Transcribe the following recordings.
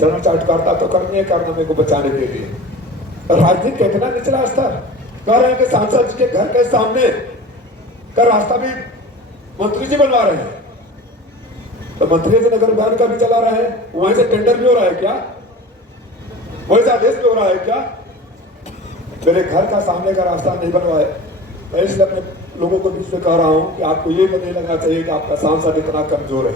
चरण चाटुकारिता तो करनी है, कारनामे को बचाने के लिए। राजनीति का इतना निचला स्तर, कह रहे हैं कि सांसद जी के घर के सामने का रास्ता भी मंत्री जी बनवा रहे हैं, तो मंत्री जी नगर विभाग का भी चला रहे हैं, वहीं से टेंडर भी हो रहा है क्या, वहीं से आदेश भी हो रहा है क्या? मेरे घर का सामने का रास्ता नहीं बनवाए। मैं इसलिए अपने लोगों को बीच में कह रहा हूं कि आपको ये नहीं लगना चाहिए कि आपका सांसद इतना कमजोर है।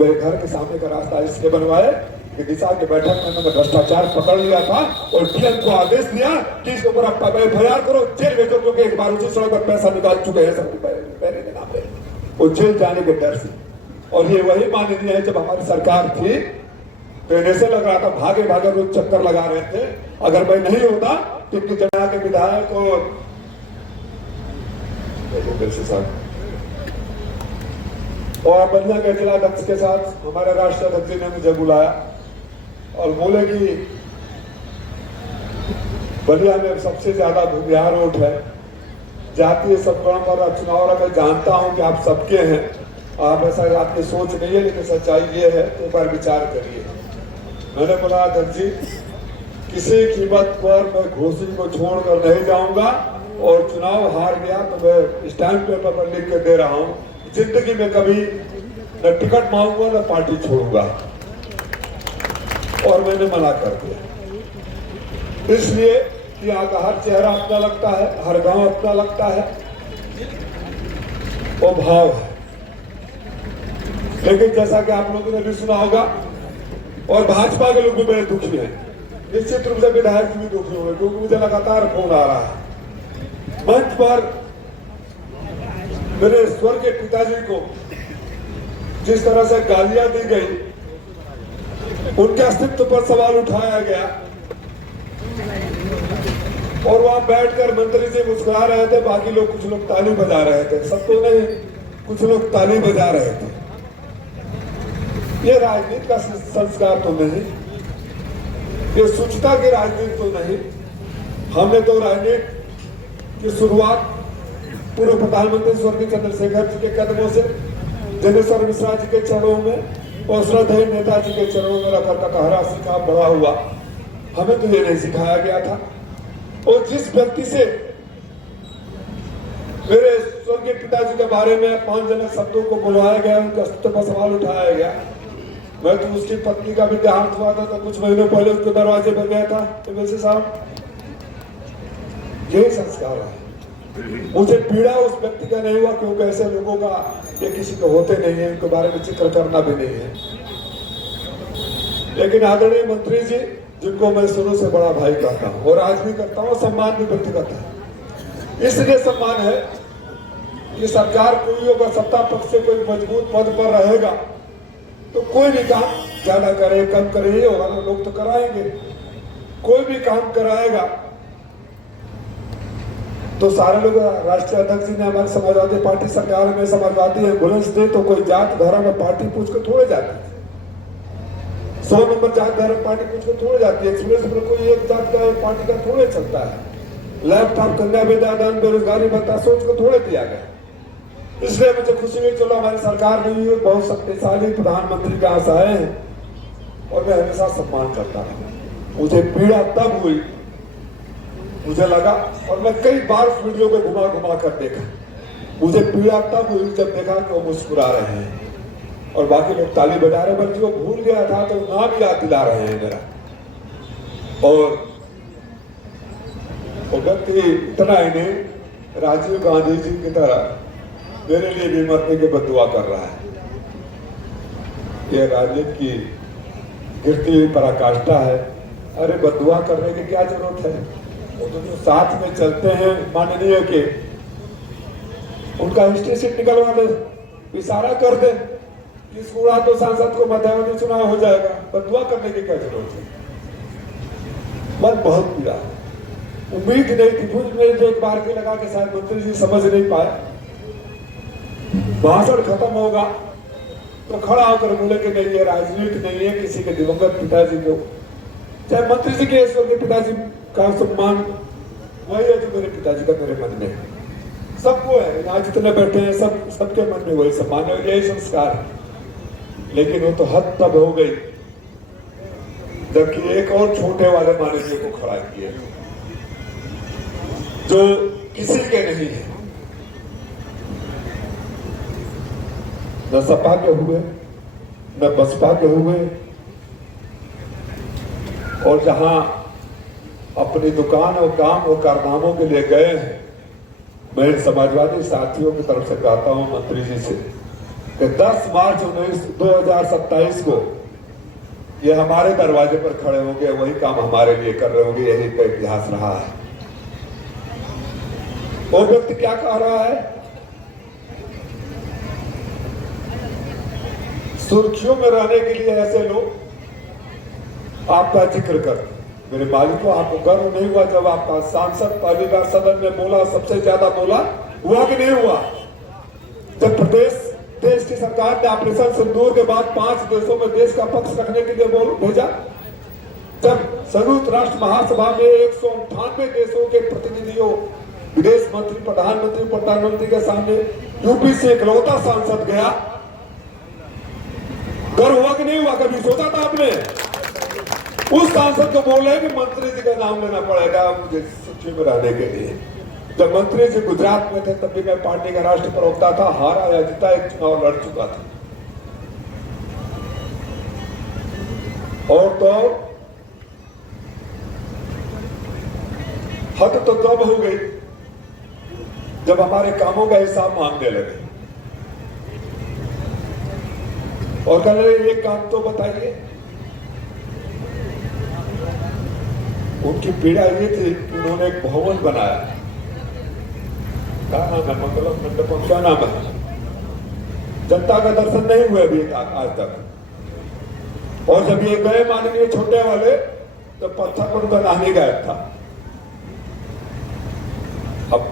मेरे घर के सामने का रास्ता इसलिए बनवाए कि दिशा के बैठक में मैंने भ्रष्टाचार पकड़ लिया था और डीएम को आदेश दिया कि इसके ऊपर आप एफआईआर करो, जेल भेजो, क्योंकि एक बार उसी सड़क पर पैसा निकाल चुके हैं सब पैरे के नाम पे, वो जेल जाने के डर से। और ये वही माननीय है जब हमारी सरकार थी तो ऐसे लग रहा था भागे भागे रोज चक्कर लगा रहे थे। अगर मैं नहीं होता तो इनकी जना के विधायक और बलिया के जिला अध्यक्ष के साथ हमारे राष्ट्रीय अध्यक्ष जी ने मुझे बुलाया और बोले कि बलिया में सबसे ज्यादा भूमिहार वोट है, जातीय सद्भावना पर चुनाव। मैं जानता हूं कि आप सबके हैं, आप ऐसा आपकी सोच नहीं है, लेकिन सच्चाई ये है तो एक बार विचार करिए। मैंने बोला अध्यक्ष जी, किसी कीमत पर मैं घोषी को छोड़कर नहीं जाऊंगा और चुनाव हार गया तो मैं स्टैंप पेपर पर लिख के दे रहा हूं, जिंदगी में कभी न टिकट मांगूंगा न पार्टी छोड़ूंगा। और मैंने मना कर दिया, इसलिए कि यहाँ का हर चेहरा अपना लगता है, हर गांव अपना लगता है, वो भाव है। लेकिन जैसा कि आप लोगों ने भी सुना होगा और भाजपा के लोग भी बड़े दुखी हैं, निश्चित रूप से विधायक भी दुखी होंगे, क्योंकि मुझे लगातार फोन आ रहा है। मंच पर मेरे स्वर्गीय पिताजी को जिस तरह से गालियां दी गई, उनके अस्तित्व पर सवाल उठाया गया और वहां बैठकर मंत्री जी मुस्कुरा रहे थे, बाकी लोग कुछ लोग ताली बजा रहे थे, सब तो नहीं, कुछ लोग ताली बजा रहे थे। ये राजनीति का संस्कार तो नहीं, ये स्वच्छता की राजनीति तो नहीं। हमने तो राजनीति की शुरुआत पूर्व प्रधानमंत्री स्वर्गीय चंद्रशेखर जी के कदमों से, जनेश्वर मिश्रा जी के चरणों में और श्रद्धेय नेताजी के चरणों में रखकर कटहरा सीखा, बड़ा हुआ। हमें तो ये नहीं सिखाया गया था। और जिस व्यक्ति से मेरे स्वर्गीय पिताजी के बारे में अपमानजनक शब्दों को बुलवाया गया, उनके अस्तित्व पर सवाल उठाया गया, मैं तो उसकी पत्नी का भी देहांत हुआ था तो कुछ महीनों पहले उसके दरवाजे पर गया था। वैसे साहब, यही संस्कार है। मुझे पीड़ा उस व्यक्ति का नहीं हुआ क्योंकि ऐसे लोगों का ये किसी को होते नहीं है, उनके बारे में जिक्र करना भी नहीं है। लेकिन आदरणीय मंत्री जी, जिनको मैं शुरू से बड़ा भाई कहता हूँ और आज भी करता हूँ, सम्मान भी व्यक्त करता है। इसलिए सम्मान है कि सरकार कोई होगा, सत्ता पक्ष से कोई मजबूत पद पर रहेगा तो कोई भी काम ज्यादा करे कम करे ये होगा, लोग तो कराएंगे। कोई भी काम कराएगा तो सारे लोग, राष्ट्रीय अध्यक्ष जी ने हमारी समाजवादी पार्टी सरकार में समाजवादी एम्बुलेंस दे तो कोई जात धर्म और पार्टी पूछ कर थोड़े जाती है, 100 नंबर जात धर्म पार्टी पूछ कर थोड़े जाती है। एक्सप्रेस पर कोई एक जात का एक पार्टी का थोड़े चलता है। लैपटॉप, कन्या विद्यादान, बेरोजगारी भत्ता सोच को थोड़े दिया गया। इसलिए मुझे खुशी हुई, चलो हमारी सरकार नहीं हुई, बहुत शक्तिशाली प्रधानमंत्री के आस आए हैं और मैं हमेशा सम्मान करता हूँ। मुझे पीड़ा तब हुई, मुझे लगा, और मैं कई बार उस वीडियो को घुमा घुमा कर देखा, मुझे पीड़ा तब हुई जब देखा कि वो मुस्कुरा रहे हैं और बाकी लोग ताली बजा रहे, बल्कि वो भूल गया था तो नाम याद दिला रहे हैं मेरा। और वो व्यक्ति इतना ही नहीं, राजीव गांधी जी की तरह मेरे लिए भी मरने की बददुआ कर रहा है। यह राजनीति की गिरती हुई पराकाष्ठा है। अरे बददुआ करने की क्या जरूरत है? वो तो जो साथ में चलते हैं माननीय के, उनका हिस्ट्री सीट निकलवा दे, इशारा कर दे, इसको उड़ा तो सांसद को मध्यावधि चुनाव हो जाएगा। बददुआ करने की क्या जरूरत है? मन बहुत पीड़ा, उम्मीद नहीं थी। भुज में जो एक बार के लगा के शायद मंत्री जी समझ नहीं पाए, भाषण खत्म होगा तो खड़ा होकर बोले कि नहीं, ये राजनीति नहीं है, किसी के दिवंगत पिताजी को, चाहे मंत्री जी के स्वर्गीय पिताजी का सम्मान वही है जो मेरे पिताजी का मेरे मन में है। सबको है, यहाँ जितने बैठे हैं सबके मन में वही सम्मान है, यही संस्कार है। लेकिन वो तो हद तब हो गई जबकि एक और छोटे वाले माननीय को खड़ा किए जो किसी के नहीं है, न सपा के हुए न बसपा के हुए, और जहां अपनी दुकान और काम और कारनामों के लिए गए हैं, मैं इन समाजवादी साथियों की तरफ से कहता हूं मंत्री जी से कि 10 मार्च 2027 को ये हमारे दरवाजे पर खड़े होंगे, वही काम हमारे लिए कर रहे होंगे। यही का इतिहास रहा है। वो व्यक्ति क्या कह रहा है? सुर्खियों में रहने के लिए ऐसे लोग आपका जिक्र करते। मेरे मालिकों, आपको गर्व नहीं हुआ जब आपका सांसद पहली बार सदन में बोला, सबसे ज्यादा बोला? हुआ कि नहीं हुआ? जब देश की सरकार ने ऑपरेशन सिंदूर के बाद 5 देशों में देश का पक्ष रखने के लिए भेजा, जब संयुक्त राष्ट्र महासभा में 198 देशों के प्रतिनिधियों, विदेश मंत्री, प्रधानमंत्री के सामने यूपी से इकलौता सांसद गया, गर्व हुआ कि नहीं हुआ? कभी सोचा था आपने? उस सांसद को बोले कि मंत्री जी का नाम लेना पड़ेगा मुझे सूची में रहने के लिए। जब मंत्री जी गुजरात में थे तब भी मैं पार्टी का राष्ट्र प्रवक्ता था, हारा या जीता एक चुनाव लड़ चुका था। और तो हद तो तब हो गई जब हमारे कामों का हिसाब मांगने लगे और कह रहे एक काम तो बताइए। उनकी पीड़ा ये थी कि उन्होंने एक भवन बनाया, क्या नाम है, मंगलम मंडपम, क्या नाम है? जनता का दर्शन नहीं हुए अभी आज तक। और जब ये गए माननीय छोटे वाले तो पत्थर पर बनाने गया था। अब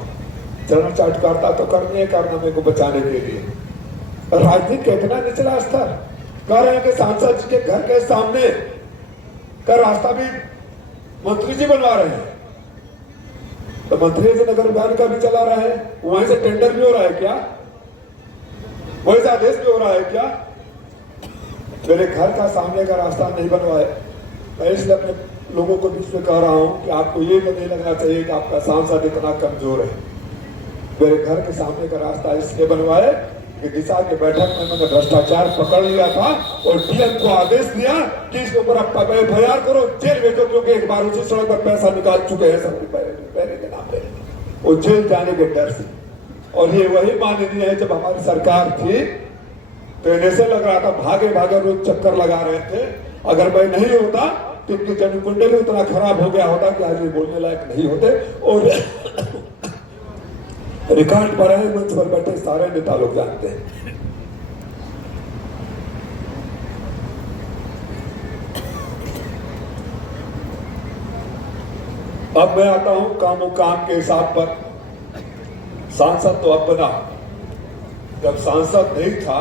चरण चाट करता तो करनी कारनामे को बचाने के लिए। राजनीति का इतना निचला स्तर, कह रहे हैं कि सांसद जी के घर के सामने का रास्ता भी मंत्री जी बनवा रहे हैं, तो मंत्री जी नगर विभाग का भी चला रहा है, वहीं से टेंडर भी हो रहा है क्या? वहीं से आदेश भी हो रहा है क्या? मेरे घर का सामने का रास्ता नहीं बनवाए। मैं इसलिए अपने लोगों को बीच में कह रहा हूं कि आपको ये नहीं लगना चाहिए कि आपका सांसद इतना कमजोर है। मेरे घर के सामने का रास्ता इसलिए बनवाए कि दिशा के बैठक में मैंने भ्रष्टाचार पकड़ लिया था और डीएम को आदेश दिया कि इसके ऊपर आप एफआईआर करो, जेल भेजो, क्योंकि एक बार उसी सड़क पर पैसा निकाल चुके हैं सबके पैरे के नाम पे, वो जेल जाने के डर से। और ये वही माननीय है जब हमारी सरकार थी तो ऐसे लग रहा था भागे भागे रोज चक्कर लगा रहे थे। अगर मैं नहीं होता तो इनकी जन्म कुंडली उतना खराब हो गया होता कि आज ये बोलने लायक नहीं होते। और रिकॉर्ड पर है, मंच पर बैठे सारे नेता लोग जानते हैं। अब मैं आता हूं काम के हिसाब पर। सांसद तो अब बना, जब सांसद नहीं था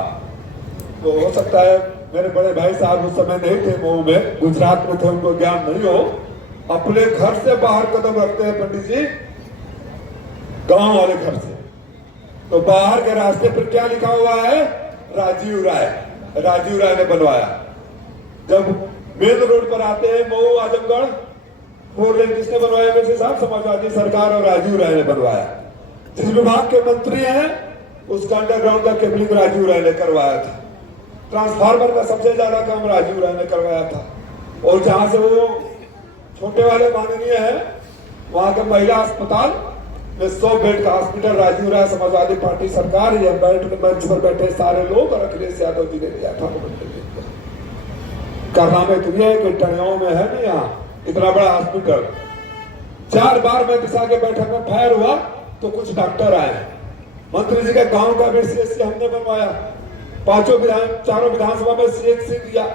तो हो सकता है मेरे बड़े भाई साहब उस समय नहीं थे, मऊ में गुजरात में थे, उनको ज्ञान नहीं हो। अपने घर से बाहर कदम रखते हैं पंडित जी, गांव वाले घर से, तो बाहर के रास्ते पर क्या लिखा हुआ है? राजीव राय। राजीव राय ने बनवाया। जब मेन रोड पर आते हैं मऊ आजमगढ़ 4 लेन किसने बनवाया? मेरे साहब समाजवादी सरकार और राजीव राय ने बनवाया। जिस विभाग के मंत्री हैं उसका अंडरग्राउंड का केबलिंग राजीव राय ने करवाया था। ट्रांसफार्मर का सबसे ज्यादा काम राजीव राय ने करवाया था। और जहां से वो छोटे वाले माननीय है वहां के महिला अस्पताल में 100 बेड का हॉस्पिटल राजीव राय समाजवादी पार्टी सरकार ही मंच पर बैठे सारे लोग और अखिलेश यादव जी ने दिया था। कारनामे तो ये है कि टनियाओं में है नहीं यहाँ इतना बड़ा हॉस्पिटल। 4 बार मैं दिशा के बैठक में फायर हुआ तो कुछ डॉक्टर आए। मंत्री जी के गांव का भी सीएचसी हमने बनवाया। 4 विधानसभा में सीएचसी दिया।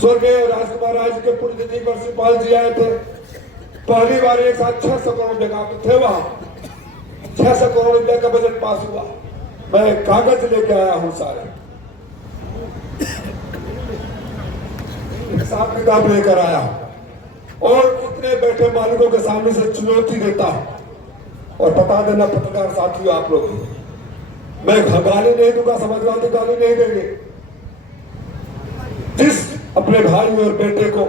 स्वर्गीय राजकुमार राज के पुण्यतिथि पर शिवपाल जी आए थे। पहली बार एक साथ 600 करोड़ रुपए थे वहां, 600 करोड़ रुपए का बजट पास हुआ। मैं कागज लेके आया हूं सारे, हिसाब किताब लेकर आया हूं और इतने बैठे मालिकों के सामने से चुनौती देता हूं। और बता देना पत्रकार साथियों आप लोग, मैं गाली नहीं दूंगा, समाजवादी गाली नहीं देंगे। जिस अपने भाई और बेटे को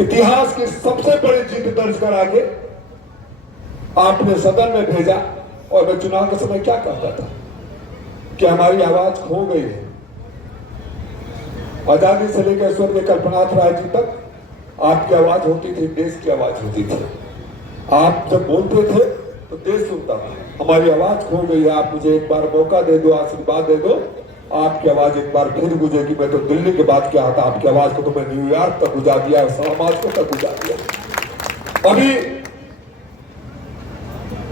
इतिहास की सबसे बड़ी जीत दर्ज करा के आपने सदन में भेजा। और मैं चुनाव के समय क्या कहता था कि हमारी आवाज खो गई है। आजादी से लेकर स्वर्गीय कल्पनाथ राय जी तक आपकी आवाज होती थी, देश की आवाज होती थी। आप जब बोलते थे तो देश सुनता था। हमारी आवाज खो गई है, आप मुझे एक बार मौका दे दो, आशीर्वाद दे दो, आपकी आवाज एक बार फिर गूंजेगी। मैं तो दिल्ली की बात किया था, आपकी आवाज को तो मैं न्यूयॉर्क तक गुजा दिया, इस्लामाबाद को तक गुजा दिया। अभी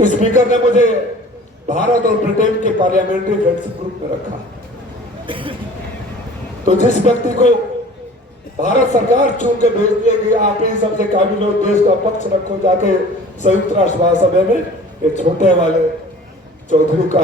स्पीकर ने मुझे भारत और ब्रिटेन के पार्लियामेंट्री फ्रेंडशिप ग्रुप में रखा। तो जिस व्यक्ति को भारत सरकार चुन के भेज दिए कि आप इन सबसे काबिल हो, देश का पक्ष रखो, जाके संयुक्त राष्ट्र महासभा में ये छोटे वाले चौधरी का